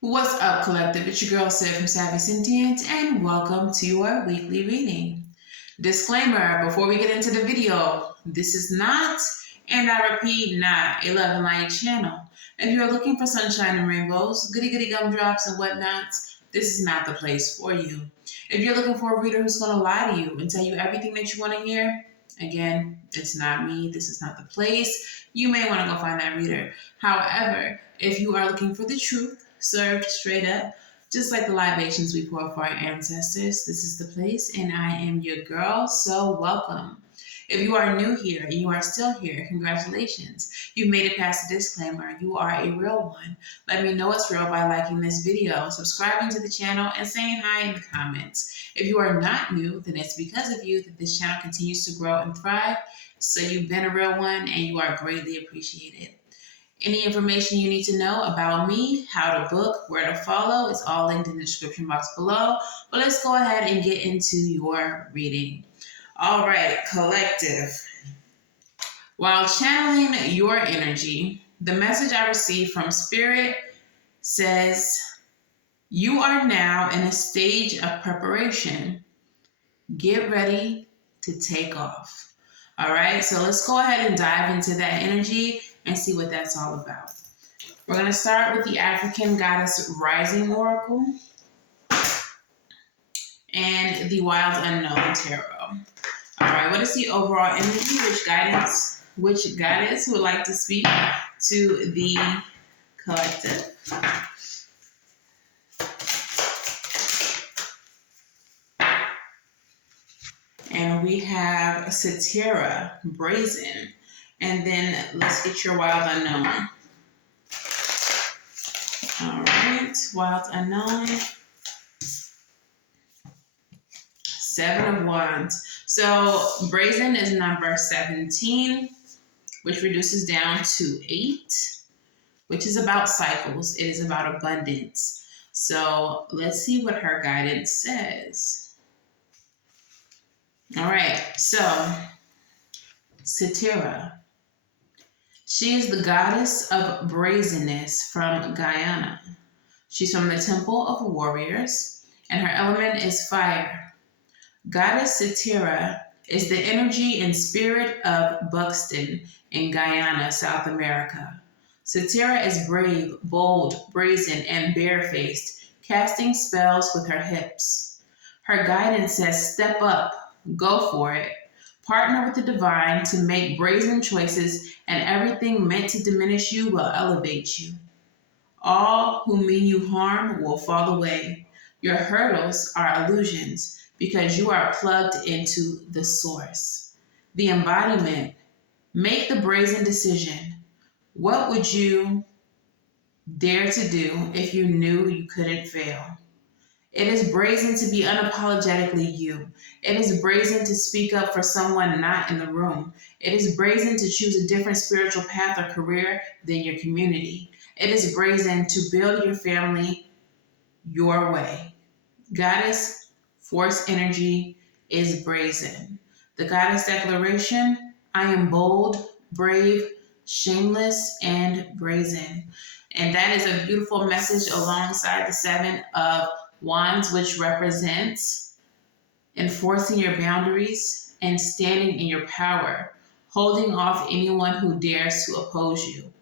What's up, collective? It's your girl, Savy from Savy, Sentient, and welcome to your weekly reading. Disclaimer, before we get into the video, this is not, and I repeat, not a love and light channel. If you're looking for sunshine and rainbows, goody goody gumdrops and whatnot, this is not the place for you. If you're looking for a reader who's going to lie to you and tell you everything that you want to hear, again, it's not me. This is not the place. You may want to go find that reader. However, if you are looking for the truth, served straight up, just like the libations we pour for our ancestors, this is the place, and I am your girl, so welcome. If you are new here and you are still here, congratulations. You've made it past the disclaimer. You are a real one. Let me know it's real by liking this video, subscribing to the channel, and saying hi in the comments. If you are not new, then it's because of you that this channel continues to grow and thrive. So you've been a real one and you are greatly appreciated. Any information you need to know about me, how to book, where to follow, it's all linked in the description box below. But let's go ahead and get into your reading. All right, collective. While channeling your energy, the message I received from Spirit says, you are now in a stage of preparation. Get ready to take off. All right, so let's go ahead and dive into that energy and see what that's all about. We're going to start with the African Goddess Rising Oracle and the Wild Unknown Tarot. All right, what is the overall energy? Which guidance would like to speak to the collective? And we have Satira, Brazen. And then let's get your Wild Unknown. All right, Wild Unknown. Seven of Wands. So Brazen is number 17, which reduces down to 8, which is about cycles. It is about abundance. So let's see what her guidance says. All right, so Satira. She is the goddess of brazenness from Guyana. She's from the Temple of Warriors, and her element is fire. Goddess Satira is the energy and spirit of Buxton in Guyana, South America. Satira is brave, bold, brazen, and barefaced, casting spells with her hips. Her guidance says, step up, go for it. Partner with the divine to make brazen choices, and everything meant to diminish you will elevate you. All who mean you harm will fall away. Your hurdles are illusions because you are plugged into the source. The embodiment. Make the brazen decision. What would you dare to do if you knew you couldn't fail? It is brazen to be unapologetically you. It is brazen to speak up for someone not in the room. It is brazen to choose a different spiritual path or career than your community. It is brazen to build your family your way. Goddess force energy is brazen. The goddess declaration, I am bold, brave, shameless, and brazen. And that is a beautiful message alongside the 7 of Wands, which represents enforcing your boundaries and standing in your power, holding off anyone who dares to oppose you.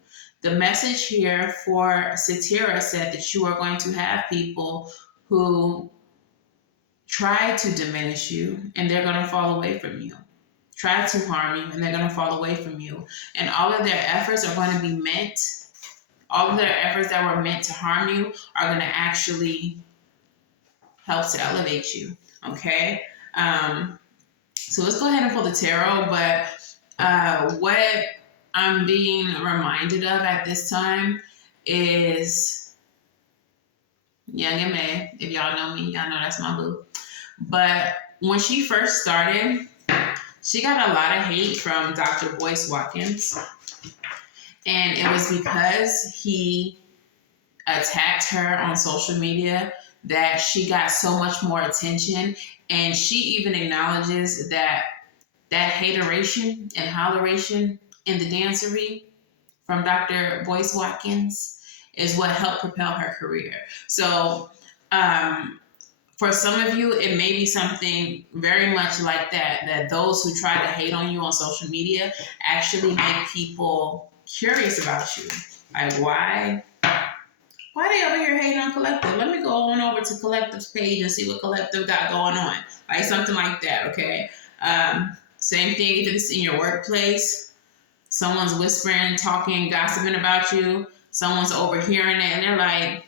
The message here for Satira said that you are going to have people who try to diminish you and they're going to fall away from you. Try to harm you and they're going to fall away from you. And all of their efforts are going to be all of their efforts that were meant to harm you are going to actually help to elevate you, okay? So let's go ahead and pull the tarot, but what I'm being reminded of at this time is Young and May. If y'all know me, y'all know that's my boo. But when she first started, she got a lot of hate from Dr. Boyce Watkins. And it was because he attacked her on social media that she got so much more attention. And she even acknowledges that hateration and holleration in the dancery from Dr. Boyce Watkins is what helped propel her career. So for some of you, it may be something very much like that, that those who try to hate on you on social media actually make people curious about you. Like, why they over here hating on Collective? Let me go on over to Collective's page and see what Collective got going on. Like something like that, okay? Same thing if it's in your workplace. Someone's whispering, talking, gossiping about you. Someone's overhearing it and they're like,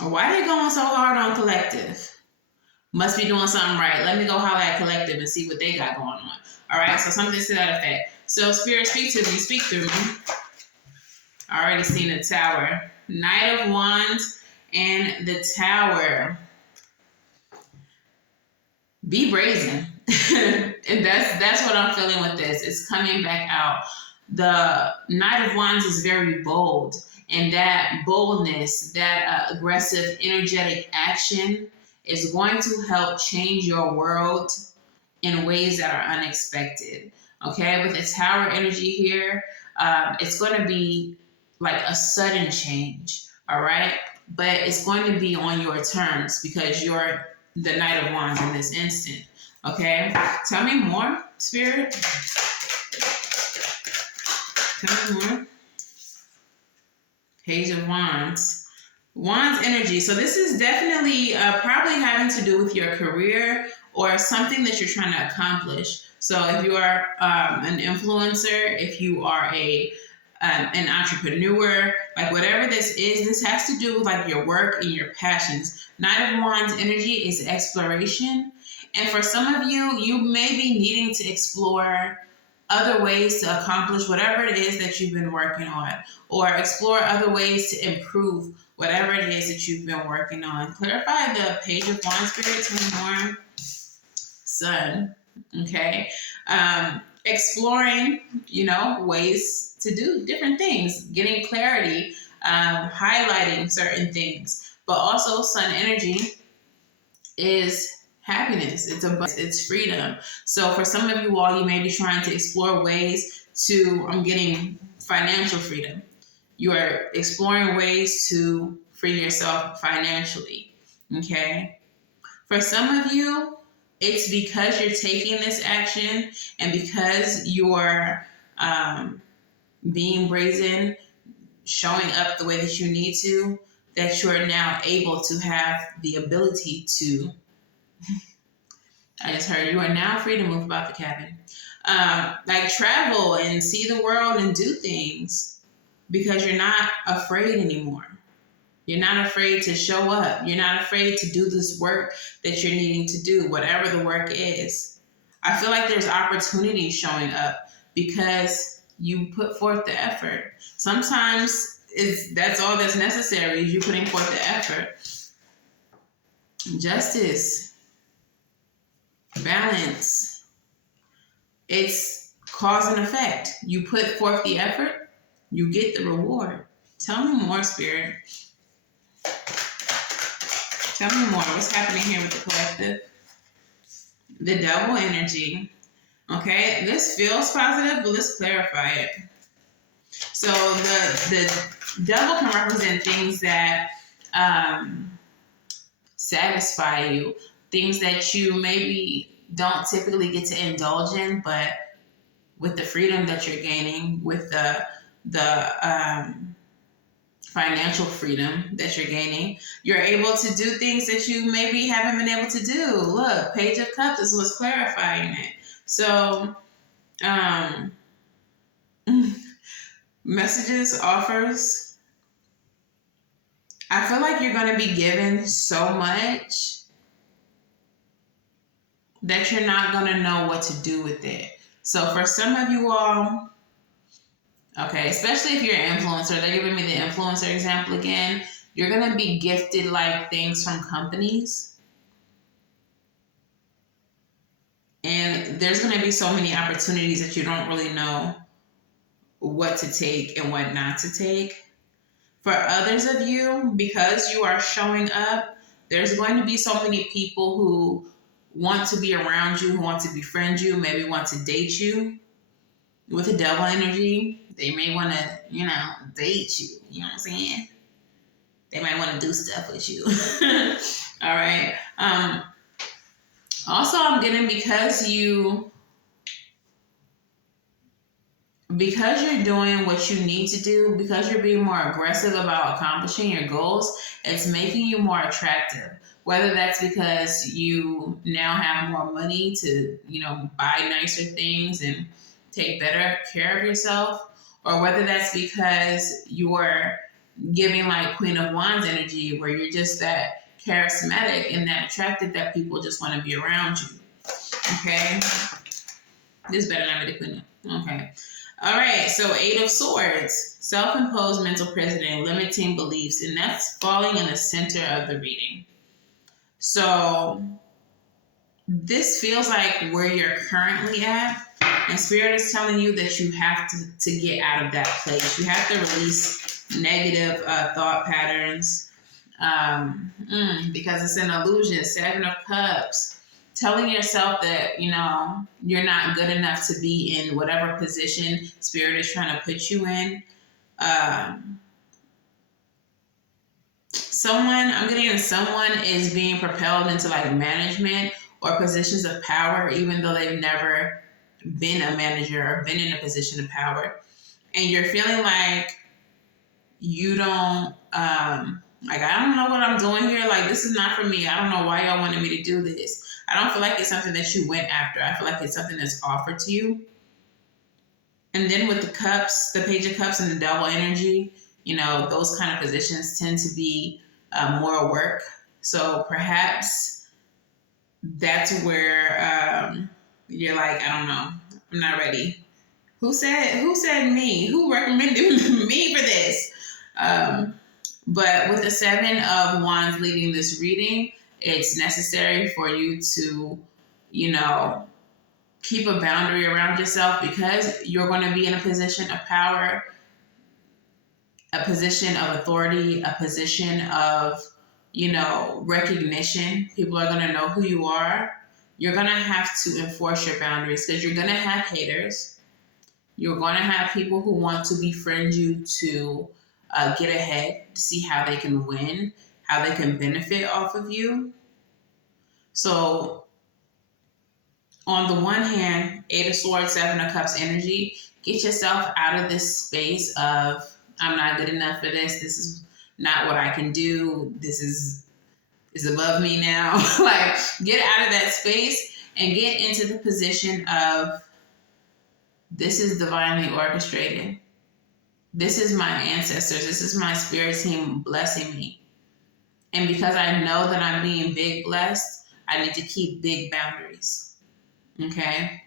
oh, why are they going so hard on Collective? Must be doing something right. Let me go holler at Collective and see what they got going on. All right, so something to that effect. So Spirit, speak to me, speak through me. I already seen the Tower. Knight of Wands and the Tower. Be brazen. And that's what I'm feeling with this. It's coming back out. The Knight of Wands is very bold. And that boldness, that aggressive, energetic action is going to help change your world in ways that are unexpected. Okay, with the Tower energy here, it's going to be like a sudden change. All right, but it's going to be on your terms because you're the Knight of Wands in this instant. Okay, tell me more, Spirit. Tell me more. Page of Wands. Wands energy. So this is definitely probably having to do with your career or something that you're trying to accomplish. So if you are an influencer, if you are an entrepreneur, like whatever this is, this has to do with like your work and your passions. Knight of Wands energy is exploration. And for some of you, you may be needing to explore other ways to accomplish whatever it is that you've been working on, or explore other ways to improve whatever it is that you've been working on. Clarify the Page of Wands, Spirit, to more. Sun, okay? Exploring, ways to do different things, getting clarity, highlighting certain things, but also Sun energy is happiness. It's freedom. So for some of you all, you may be trying to explore ways to, I'm getting financial freedom. You are exploring ways to free yourself financially. Okay. For some of you, it's because you're taking this action and because you're being brazen, showing up the way that you need to, that you're now able to have the ability to, I just heard, you are now free to move about the cabin. Like travel and see the world and do things because you're not afraid anymore. You're not afraid to show up. You're not afraid to do this work that you're needing to do, whatever the work is. I feel like there's opportunity showing up because you put forth the effort. Sometimes that's all that's necessary is you putting forth the effort. Justice, balance. It's cause and effect. You put forth the effort, you get the reward. Tell me more, Spirit. Tell me more. What's happening here with the collective? The Devil energy. Okay, this feels positive, but let's clarify it. So the devil can represent things that satisfy you, things that you maybe don't typically get to indulge in, but with the freedom that you're gaining, with the financial freedom that you're gaining, you're able to do things that you maybe haven't been able to do. Look, Page of Cups is what's clarifying it. So, messages, offers. I feel like you're going to be given so much that you're not going to know what to do with it. So for some of you all, okay, especially if you're an influencer, they're giving me the influencer example again. You're going to be gifted like things from companies. And there's going to be so many opportunities that you don't really know what to take and what not to take. For others of you, because you are showing up, there's going to be so many people who want to be around you, who want to befriend you, maybe want to date you. With the devil energy, They may want to, date you. You know what I'm saying? They might want to do stuff with you. All right. Also, I'm getting because you're doing what you need to do, because you're being more aggressive about accomplishing your goals, it's making you more attractive. Whether that's because you now have more money to, buy nicer things and take better care of yourself, or whether that's because you're giving like Queen of Wands energy, where you're just that charismatic and that attractive that people just want to be around you. Okay? This better not be the Queen of. Okay. All right, so 8 of Swords, self-imposed mental prison and limiting beliefs, and that's falling in the center of the reading. So this feels like where you're currently at, and Spirit is telling you that you have to get out of that place. You have to release negative thought patterns because it's an illusion. 7 of Cups. Telling yourself that, you're not good enough to be in whatever position Spirit is trying to put you in. Someone is being propelled into like management or positions of power, even though they've never been a manager or been in a position of power. And you're feeling like you don't, I don't know what I'm doing here. Like, this is not for me. I don't know why y'all wanted me to do this. I don't feel like it's something that you went after. I feel like it's something that's offered to you. And then with the Cups, the Page of Cups and the Devil energy, those kind of positions tend to be more work. So perhaps that's where you're like, I don't know. I'm not ready. Who said me? Who recommended me for this? But with the 7 of Wands leading this reading, it's necessary for you to, keep a boundary around yourself, because you're going to be in a position of power, a position of authority, a position of, recognition. People are going to know who you are. You're going to have to enforce your boundaries, because you're going to have haters. You're going to have people who want to befriend you to get ahead, to see how they can win, how they can benefit off of you. So on the one hand, 8 of Swords, 7 of Cups energy, get yourself out of this space of, I'm not good enough for this. This is not what I can do. This is above me now. Like, get out of that space and get into the position of, this is divinely orchestrated. This is my ancestors. This is my spirit team blessing me. And because I know that I'm being big blessed, I need to keep big boundaries. Okay?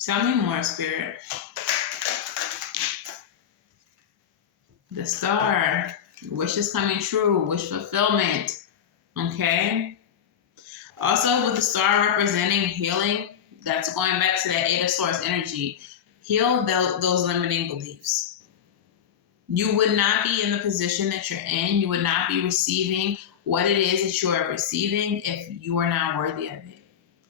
Tell me more, Spirit. The Star. Wish is coming true. Wish fulfillment. Okay? Also, with the Star representing healing, that's going back to that 8 of Swords energy. Heal those limiting beliefs. You would not be in the position that you're in. You would not be receiving what it is that you are receiving if you are not worthy of it,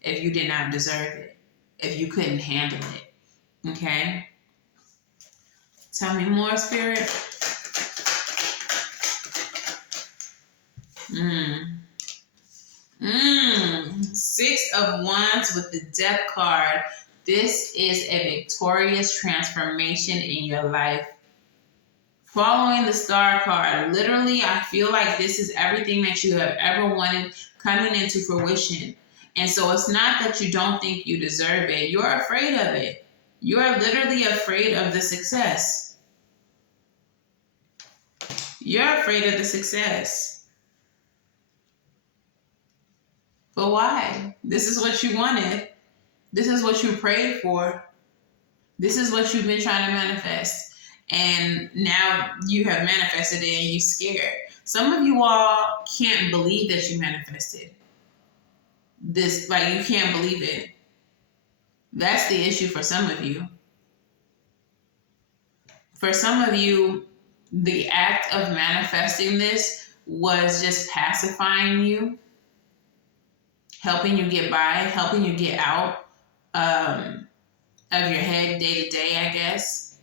if you did not deserve it, if you couldn't handle it. Okay? Tell me more, Spirit. 6 of Wands with the Death card. This is a victorious transformation in your life. Following the Star card, literally, I feel like this is everything that you have ever wanted coming into fruition. And so it's not that you don't think you deserve it. You're afraid of it. You are literally afraid of the success. You're afraid of the success. But why? This is what you wanted. This is what you prayed for. This is what you've been trying to manifest. And now you have manifested it and you're scared. Some of you all can't believe that you manifested this. Like, you can't believe it. That's the issue for some of you. For some of you, the act of manifesting this was just pacifying you, helping you get by, helping you get out of your head day to day, I guess.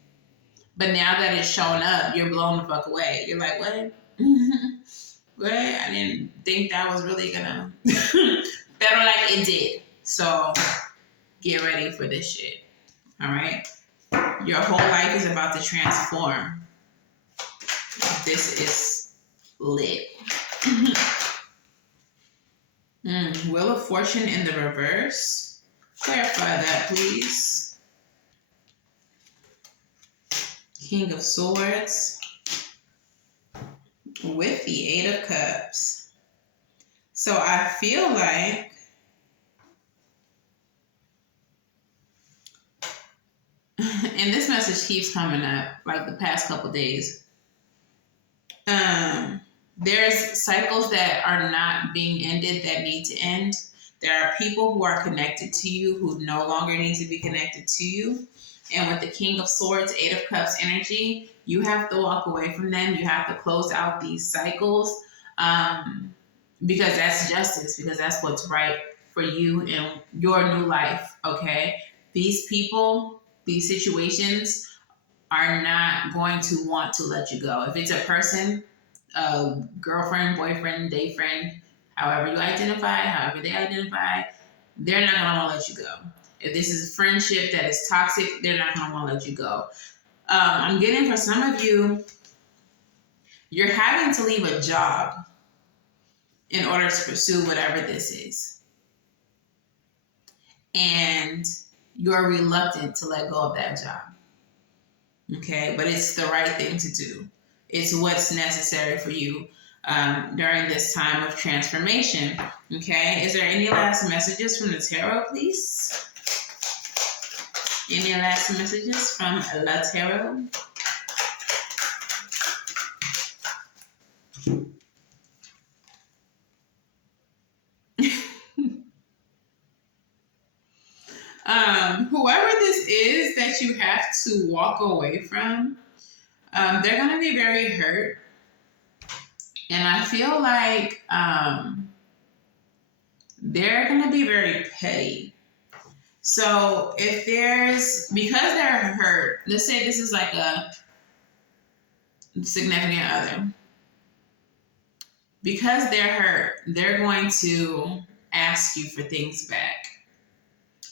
But now that it's showing up, you're blown the fuck away. You're like, what? What? I didn't think that was really gonna better like it did. So get ready for this shit. All right? Your whole life is about to transform. This is lit. Wheel of Fortune in the reverse. Clarify that, please. King of Swords with the Eight of Cups. So I feel like and this message keeps coming up like the past couple days. There's cycles that are not being ended that need to end. There are people who are connected to you who no longer need to be connected to you. And with the King of Swords, Eight of Cups energy, you have to walk away from them. You have to close out these cycles because that's justice, because that's what's right for you in your new life, okay? These people, these situations are not going to want to let you go. If it's a person, a girlfriend, boyfriend, date friend, however you identify, however they identify, they're not going to want to let you go. If this is a friendship that is toxic, they're not going to want to let you go. I'm getting for some of you, you're having to leave a job in order to pursue whatever this is. And you're reluctant to let go of that job. Okay, but it's the right thing to do. It's what's necessary for you during this time of transformation. Okay, is there any last messages from the tarot, please? Any last messages from La Tarot? Whoever this is that you have to walk away from, they're going to be very hurt. And I feel like they're going to be very petty. So if because they're hurt, let's say this is like a significant other. Because they're hurt, they're going to ask you for things back.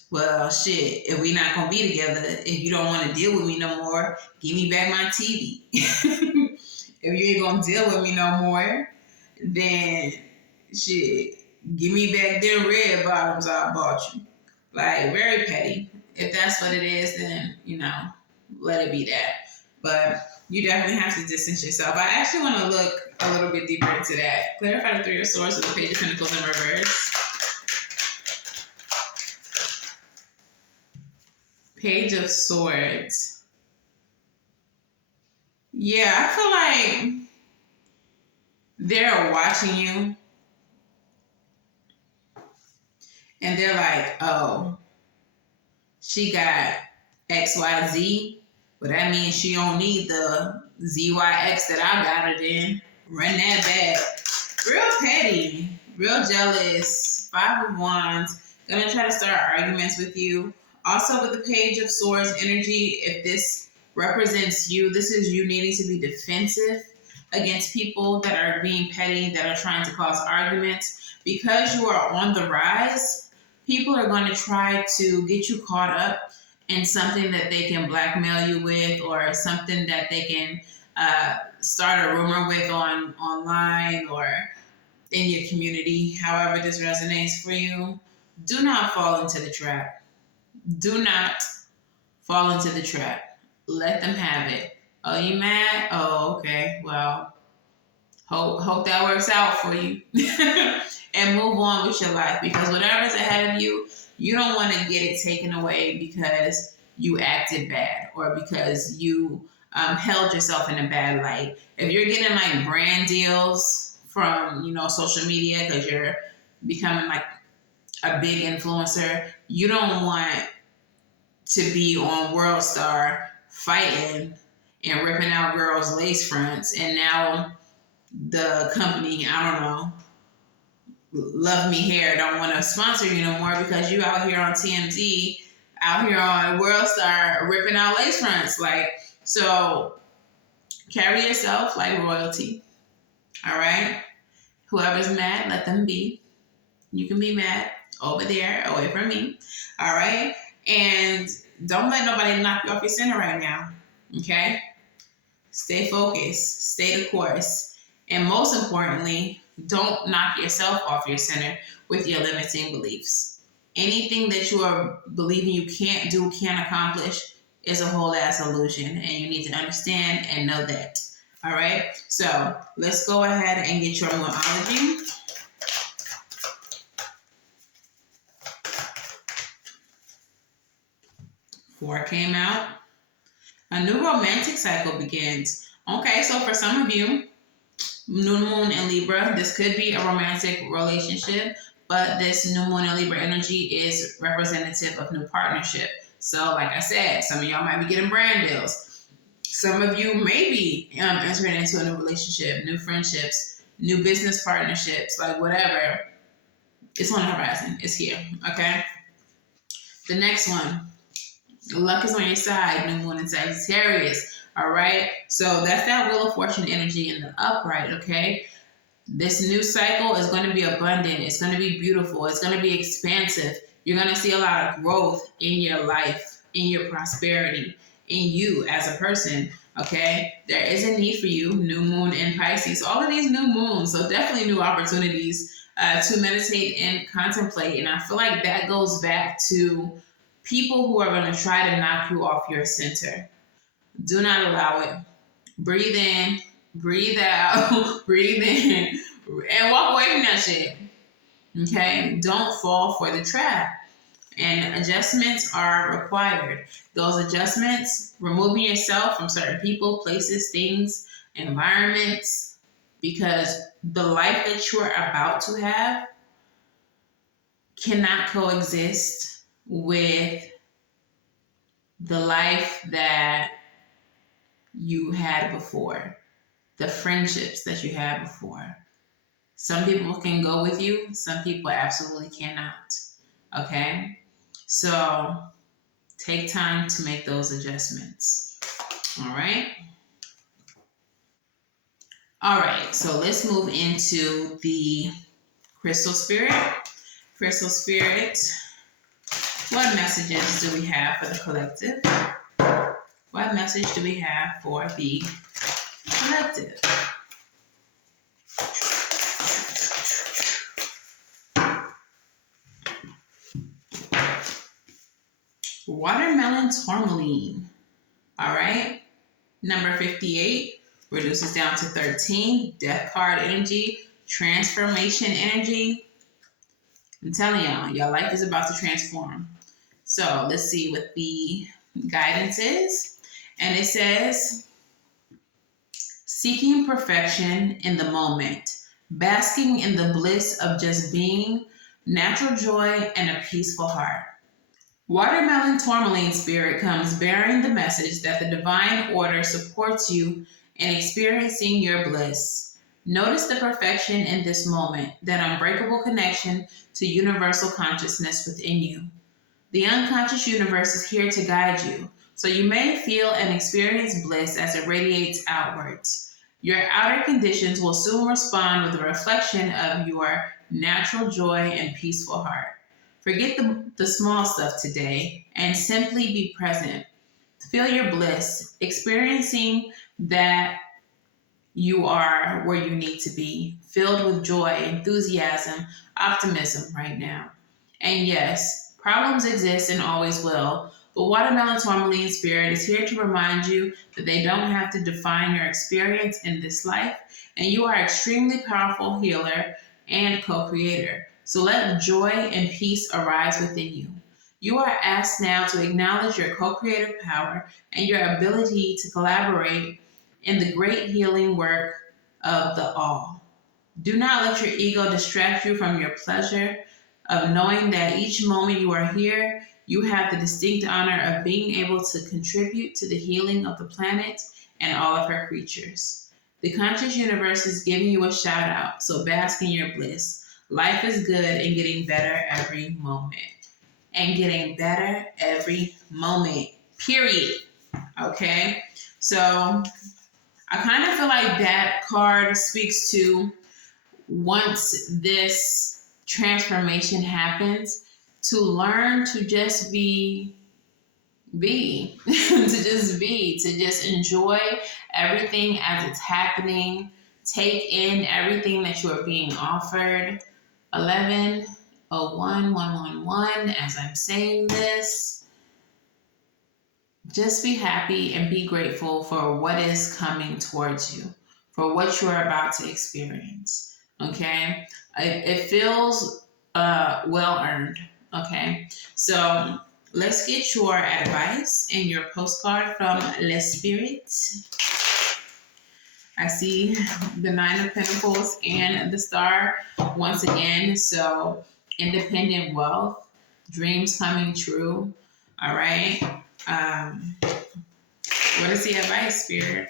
Well, shit, if we're not going to be together, if you don't want to deal with me no more, give me back my TV. If you ain't going to deal with me no more, then shit, give me back them red bottoms I bought you. Like, very petty. If that's what it is, then, let it be that. But you definitely have to distance yourself. I actually want to look a little bit deeper into that. Clarify the Three of Swords with the Page of Pentacles in reverse. Page of Swords. Yeah, I feel like they're watching you. And they're like, oh, she got XYZ, but that means she don't need the ZYX that I got her then. Run that back. Real petty, real jealous, Five of Wands. Gonna try to start arguments with you. Also with the Page of Swords energy, if this represents you, this is you needing to be defensive against people that are being petty, that are trying to cause arguments. Because you are on the rise, people are going to try to get you caught up in something that they can blackmail you with, or something that they can start a rumor with online or in your community, however this resonates for you. Do not fall into the trap. Do not fall into the trap. Let them have it. Oh, you mad? Oh, okay. Well, hope that works out for you. And move on with your life, because whatever's ahead of you, you don't want to get it taken away because you acted bad or because you held yourself in a bad light. If you're getting like brand deals from, social media because you're becoming like a big influencer, you don't want to be on World Star fighting and ripping out girls' lace fronts, and now the company, I don't know, Love Me Hair don't want to sponsor you no more because you out here on TMZ, out here on World Star ripping out lace fronts. Like, So carry yourself like royalty. All right? Whoever's mad, let them be. You can be mad over there, away from me. All right? And don't let nobody knock you off your center right now. Okay? Stay focused. Stay the course. And most importantly, don't knock yourself off your center with your limiting beliefs. Anything that you are believing you can't do, can't accomplish, is a whole ass illusion. And you need to understand and know that. All right? So let's go ahead and get your Moonology. Four came out. A new romantic cycle begins. Okay, so for some of you, new moon in Libra, this could be a romantic relationship, but this new moon in Libra energy is representative of new partnership. So like I said, some of y'all might be getting brand deals. Some of you may be entering into a new relationship, new friendships, new business partnerships, like whatever. It's on the horizon. It's here, okay? The next one. Luck is on your side, new moon in Sagittarius. All right. So that's that Wheel of Fortune energy in the upright. Okay. This new cycle is going to be abundant. It's going to be beautiful. It's going to be expansive. You're going to see a lot of growth in your life, in your prosperity, in you as a person. Okay. There is a need for you, new moon in Pisces. All of these new moons. So definitely new opportunities to meditate and contemplate. And I feel like that goes back to people who are going to try to knock you off your center. Do not allow it. Breathe in, breathe out, breathe in, and walk away from that shit. Okay? Don't fall for the trap. And adjustments are required. Those adjustments, removing yourself from certain people, places, things, environments, because the life that you're about to have cannot coexist with the life that you had before, the friendships that you had before. Some people can go with you, some people absolutely cannot. Okay? So take time to make those adjustments. All right? All right, so let's move into the Crystal Spirit. Crystal Spirit, what messages do we have for the collective? What message do we have for the collective? Watermelon tourmaline. All right. Number 58 reduces down to 13. Death card energy. Transformation energy. I'm telling y'all, your life is about to transform. So let's see what the guidance is. And it says, seeking perfection in the moment, basking in the bliss of just being, natural joy, and a peaceful heart. Watermelon tourmaline spirit comes bearing the message that the divine order supports you in experiencing your bliss. Notice the perfection in this moment, that unbreakable connection to universal consciousness within you. The unconscious universe is here to guide you, so you may feel and experience bliss as it radiates outwards. Your outer conditions will soon respond with a reflection of your natural joy and peaceful heart. Forget the small stuff today and simply be present. Feel your bliss, experiencing that you are where you need to be, filled with joy, enthusiasm, optimism right now. And yes, problems exist and always will, but Watermelon Tourmaline Spirit is here to remind you that they don't have to define your experience in this life, and you are an extremely powerful healer and co-creator. So let joy and peace arise within you. You are asked now to acknowledge your co-creative power and your ability to collaborate in the great healing work of the all. Do not let your ego distract you from your pleasure of knowing that each moment you are here, you have the distinct honor of being able to contribute to the healing of the planet and all of her creatures. The conscious universe is giving you a shout out, so bask in your bliss. Life is good and getting better every moment. And getting better every moment, period. Okay? So I kind of feel like that card speaks to once this transformation happens, to learn to just to just enjoy everything as it's happening, take in everything that you are being offered. 110111, as I'm saying this, just be happy and be grateful for what is coming towards you, for what you are about to experience. Okay, it feels well earned. Okay, so let's get your advice and your postcard from Les Spirits. I see the Nine of Pentacles and the Star once again. So independent wealth, dreams coming true. All right. What is the advice, Spirit?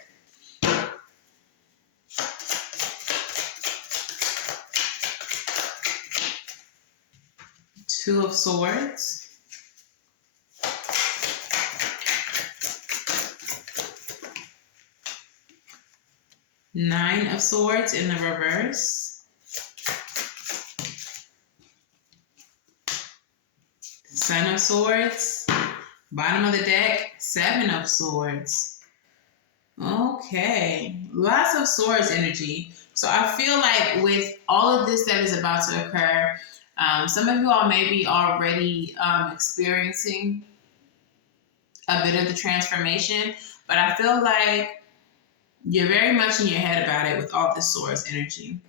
Two of Swords. Nine of Swords in the reverse. Son of Swords. Bottom of the deck, Seven of Swords. Okay, lots of Swords energy. So I feel like with all of this that is about to occur, some of you all may be already experiencing a bit of the transformation, but I feel like you're very much in your head about it with all this Swords energy.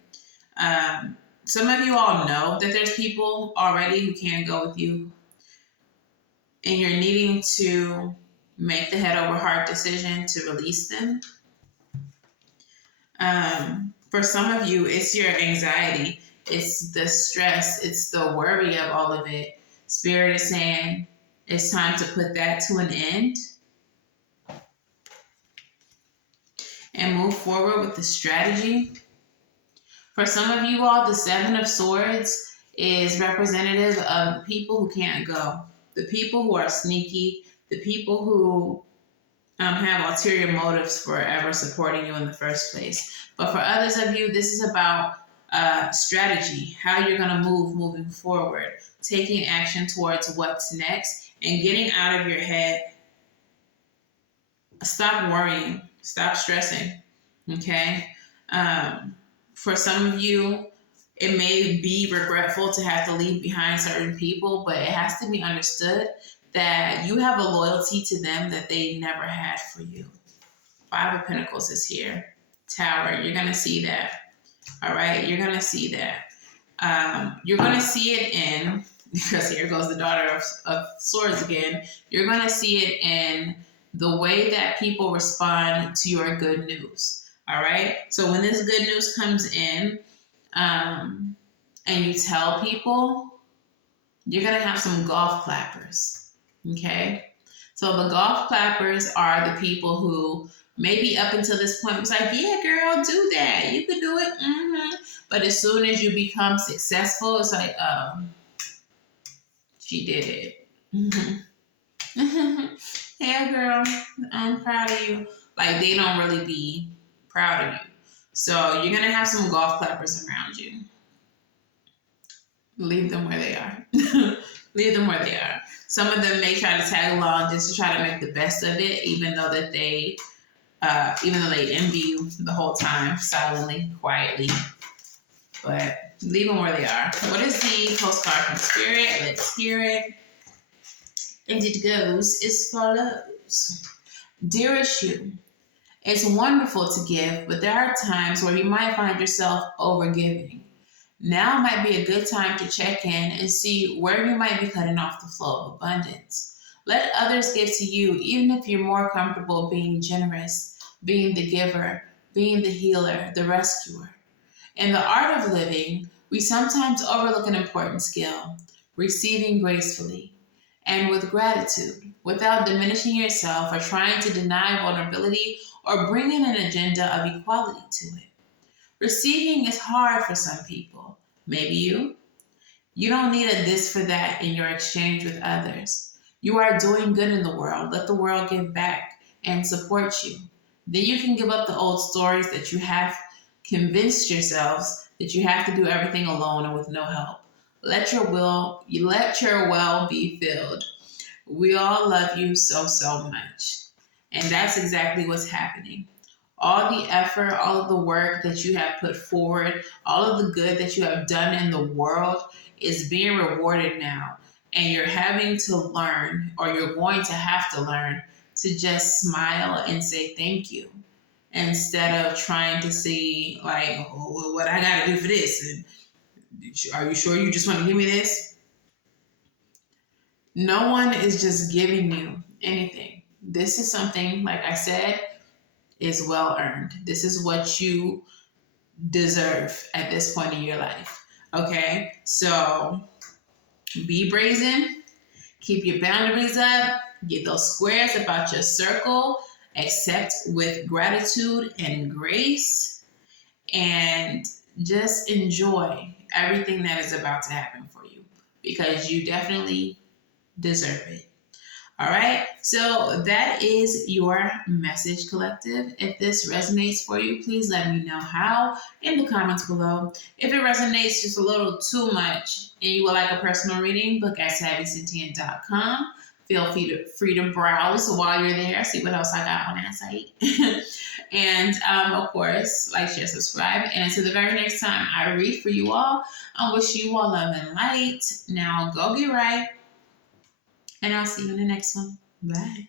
Some of you all know that there's people already who can't go with you, and you're needing to make the head over heart decision to release them. For some of you, it's your anxiety, it's the stress, it's the worry of all of it. Spirit is saying it's time to put that to an end and move forward with the strategy. For some of you all, the Seven of Swords is representative of the people who can't go, the people who are sneaky, the people who have ulterior motives for ever supporting you in the first place. But for others of you, this is about strategy, how you're going to moving forward, taking action towards what's next, and getting out of your head. Stop worrying. Stop stressing. Okay? For some of you, it may be regretful to have to leave behind certain people, but it has to be understood that you have a loyalty to them that they never had for you. Five of Pentacles is here. Tower, you're going to see that. All right? You're going to see that. You're going to see it in, because here goes the Daughter of Swords again, you're going to see it in the way that people respond to your good news. All right? So when this good news comes in, and you tell people, you're going to have some golf clappers. Okay? So the golf clappers are the people who maybe up until this point was like, yeah, girl, do that. You could do it. Mm-hmm. But as soon as you become successful, it's like, oh, she did it. Mm-hmm. Hey, girl, I'm proud of you. Like, they don't really be proud of you. So you're going to have some golf clappers around you. Leave them where they are. Leave them where they are. Some of them may try to tag along just to try to make the best of it, even though they envy you the whole time, silently, quietly. But leave them where they are. What is the postcard from Spirit? Let's hear it. And it goes as follows. Dearest you, it's wonderful to give, but there are times where you might find yourself overgiving. Now might be a good time to check in and see where you might be cutting off the flow of abundance. Let others give to you, even if you're more comfortable being generous, being the giver, being the healer, the rescuer. In the art of living, we sometimes overlook an important skill, receiving gracefully and with gratitude, without diminishing yourself or trying to deny vulnerability or bring in an agenda of equality to it. Receiving is hard for some people. Maybe you. You don't need a this for that in your exchange with others. You are doing good in the world. Let the world give back. and support you. Then you can give up the old stories that you have convinced yourselves that you have to do everything alone and with no help. Let your well be filled. We all love you so, so much. And that's exactly what's happening. All the effort, all of the work that you have put forward, all of the good that you have done in the world is being rewarded now. And you're having to learn, or you're going to have to learn, to just smile and say thank you instead of trying to see, like, oh, what I got to do for this. And are you sure you just want to give me this? No one is just giving you anything. This is something, like I said, is well earned. This is what you deserve at this point in your life. Okay? So be brazen, keep your boundaries up, get those squares about your circle, accept with gratitude and grace, and just enjoy everything that is about to happen for you, because you definitely deserve it. All right, so that is your message, collective. If this resonates for you, please let me know how in the comments below. If it resonates just a little too much and you would like a personal reading, book at SavySentient.com. Feel free to browse while you're there, see what else I got on that site. And of course, like, share, subscribe. And until the very next time I read for you all, I wish you all love and light. Now go get right. And I'll see you in the next one. Bye.